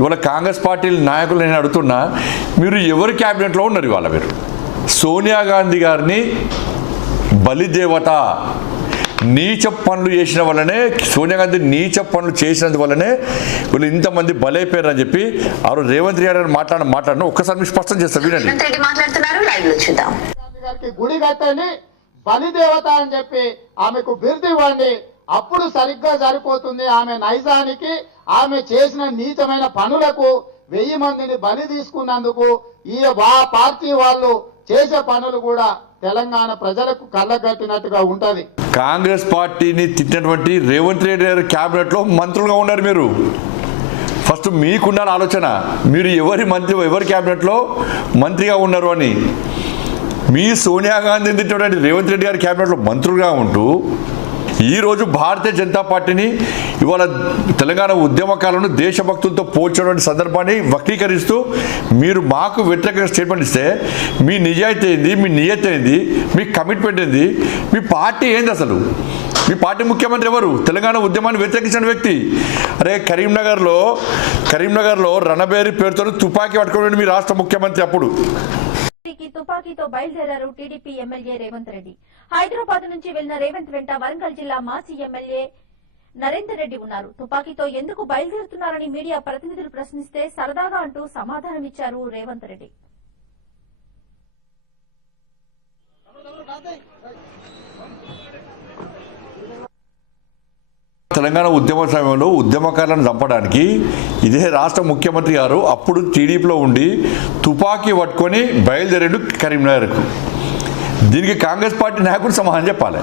ఇవాళ కాంగ్రెస్ పార్టీ నాయకులు నేను అడుగుతున్నా, మీరు ఎవరి క్యాబినెట్లో ఉన్నారు? ఇవాళ మీరు సోనియా గాంధీ గారిని బలిదేవత నీచ పనులు చేసిన వల్లనే, సోనియా గాంధీ నీచ పనులు చేసినందు వల్లనే వీళ్ళు ఇంతమంది బలైపోయారని చెప్పి ఆరు రేవంత్ రెడ్డి గారు మాట్లాడిన ఒక్కసారి మీరు స్పష్టం చేస్తారు. వినండి. గుడి కట్టండి, బలిదేవత అని చెప్పి ఆమెకు బిరుదు ఇవ్వండి, అప్పుడు సరిగ్గా సరిపోతుంది. ఆమె నైజానికి, ఆమె చేసిన నీచమైన పనులకు 1000 మందిని బలి తీసుకున్నందుకు ఈ పార్టీ వాళ్ళు చేసే పనులు కూడా తెలంగాణ ప్రజలకు కళ్ళగట్టినట్టుగా ఉంటది. కాంగ్రెస్ పార్టీని తిట్టినటువంటి రేవంత్ రెడ్డి గారి క్యాబినెట్ లో మంత్రులుగా ఉన్నారు మీరు. ఫస్ట్ మీకున్న ఆలోచన, మీరు ఎవరి క్యాబినెట్ లో మంత్రిగా ఉన్నారు అని. మీ సోనియా గాంధీ తిట్టినటువంటి రేవంత్ రెడ్డి గారి క్యాబినెట్ లో మంత్రులుగా ఉంటూ ఈరోజు భారతీయ జనతా పార్టీని ఇవాళ తెలంగాణ ఉద్యమకాలను దేశభక్తులతో పోల్చినటువంటి సందర్భాన్ని వక్రీకరిస్తూ మీరు మాకు వ్యతిరేకంగా స్టేట్మెంట్ ఇస్తే మీ నిజాయితీ ఏంది, మీ నియత ఏంది, మీ కమిట్మెంట్ ఏంది, మీ పార్టీ ఏంది? అసలు మీ పార్టీ ముఖ్యమంత్రి ఎవరు? తెలంగాణ ఉద్యమాన్ని వ్యతిరేకించిన వ్యక్తి. అరే కరీంనగర్లో రణబేరి పేరుతో తుపాకీ పట్టుకోండి మీ రాష్ట్ర ముఖ్యమంత్రి. అప్పుడు తుపాకీతో బయలుదేరారు టీడీపీ ఎమ్మెల్యే రేవంత్ రెడ్డి. హైదరాబాద్ నుంచి వెళ్లిన రేవంత్ వెంట వరంగల్ జిల్లా మాజీ ఎమ్మెల్యే నరేందర్ రెడ్డి ఉన్నారు. తుపాకీతో ఎందుకు బయలుదేరుతున్నారని మీడియా ప్రతినిధులు ప్రశ్నిస్తే సరదాగా అంటూ సమాధానమిచ్చారు రేవంత్ రెడ్డి. తెలంగాణ ఉద్యమ సమయంలో ఉద్యమకారులను చంపడానికి ఇదే రాష్ట్ర ముఖ్యమంత్రి గారు అప్పుడు టీడీపీలో ఉండి తుపాకీ పట్టుకొని బయలుదేరాడు కరీంనగర్కు. దీనికి కాంగ్రెస్ పార్టీ నాయకులు సమాధానం చెప్పాలి.